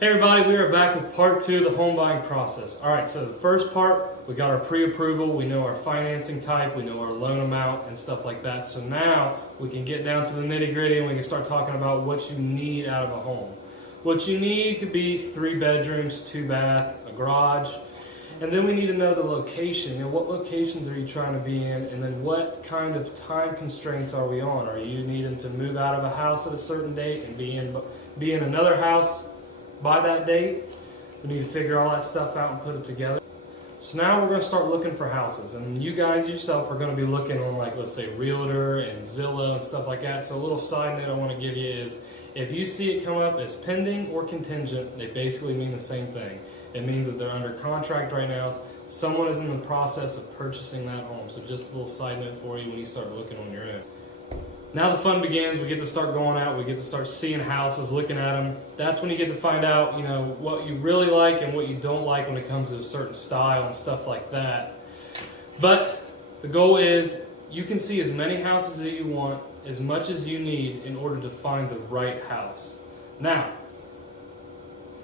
Hey everybody, we are back with part 2 of the home buying process. Alright, so the first part, we got our pre-approval, we know our financing type, we know our loan amount and stuff like that. So now we can get down to the nitty-gritty and we can start talking about what you need out of a home. What you need could be 3 bedrooms, 2 bath, a garage, and then we need to know the location. You know, what locations are you trying to be in, and then what kind of time constraints are we on? Are you needing to move out of a house at a certain date and be in another house by that date? We need to figure all that stuff out and put it together. So now we're going to start looking for houses, and you guys yourself are going to be looking on, like, let's say Realtor and Zillow and stuff like that. So a little side note I want to give you is, if you see it come up as pending or contingent, they basically mean the same thing. It means that they're under contract right now. Someone is in the process of purchasing that home. So just a little side note for you when you start looking on your own. Now the fun begins. We get to start going out. We get to start seeing houses, looking at them. That's when you get to find out, you know, what you really like and what you don't like when it comes to a certain style and stuff like that. But the goal is you can see as many houses as you want, as much as you need in order to find the right house.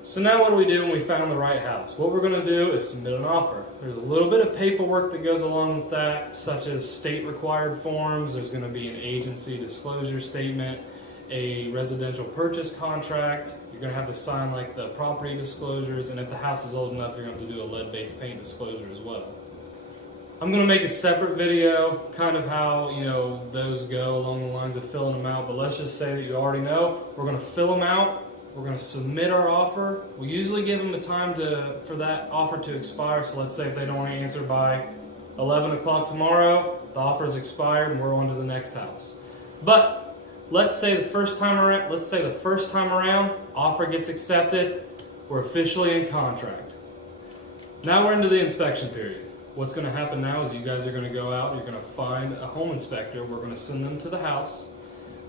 So now what do we do when we found the right house? What we're going to do is submit an offer. There's a little bit of paperwork that goes along with that, such as state required forms. There's going to be an agency disclosure statement, a residential purchase contract. You're going to have to sign like the property disclosures, and if the house is old enough, you're going to have to do a lead-based paint disclosure as well. I'm going to make a separate video, kind of how, you know, those go along the lines of filling them out, but let's just say that you already know. We're going to fill them out. We're going to submit our offer. We usually give them a time for that offer to expire. So let's say if they don't answer by 11 o'clock tomorrow, the offer is expired and we're on to the next house. But let's say the first time around, offer gets accepted, we're officially in contract. Now we're into the inspection period. What's going to happen now is you guys are going to go out, you're going to find a home inspector. We're going to send them to the house.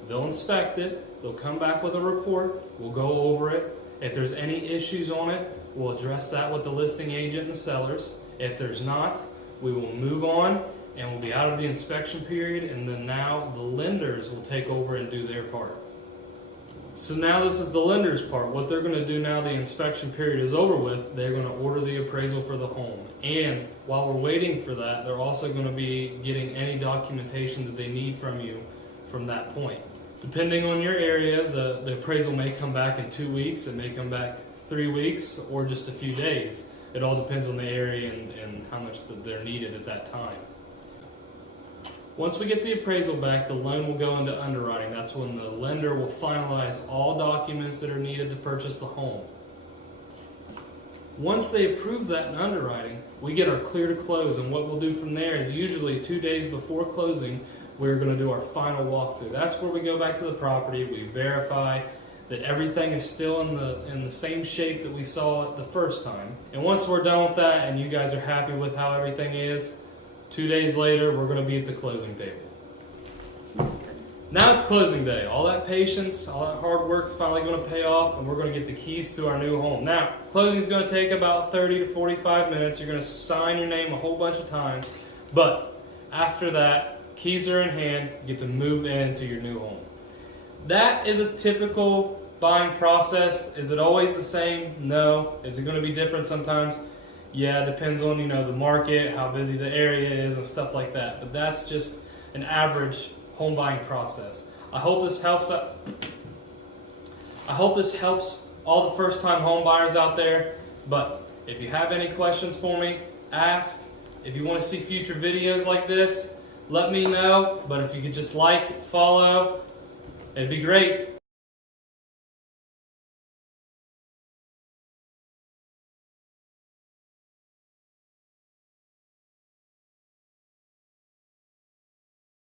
They'll inspect it, they'll come back with a report, we'll go over it. If there's any issues on it, we'll address that with the listing agent and the sellers. If there's not, we will move on and we'll be out of the inspection period, and then now the lenders will take over and do their part. So now this is the lender's part. What they're going to do now the inspection period is over with, they're going to order the appraisal for the home. And while we're waiting for that, they're also going to be getting any documentation that they need from you from that point. Depending on your area, the appraisal may come back in 2 weeks, it may come back 3 weeks, or just a few days. It all depends on the area and how much they're needed at that time. Once we get the appraisal back, the loan will go into underwriting. That's when the lender will finalize all documents that are needed to purchase the home. Once they approve that in underwriting, we get our clear to close, and what we'll do from there is usually 2 days before closing, we're going to do our final walkthrough. That's where we go back to the property, we verify that everything is still in the same shape that we saw it the first time. And once we're done with that and you guys are happy with how everything is, 2 days later we're going to be at the closing table. Now it's closing day. All that patience, all that hard work is finally going to pay off, and we're going to get the keys to our new home. Now, closing is going to take about 30 to 45 minutes. You're going to sign your name a whole bunch of times, but after that, keys are in hand, you get to move into your new home. That is a typical buying process. Is it always the same? No. Is it going to be different sometimes? Yeah, it depends on, you know, the market, how busy the area is and stuff like that. But that's just an average home buying process. I hope this helps all the first time home buyers out there. But if you have any questions for me, ask. If you want to see future videos like this, let me know. But if you could just like, follow, it'd be great.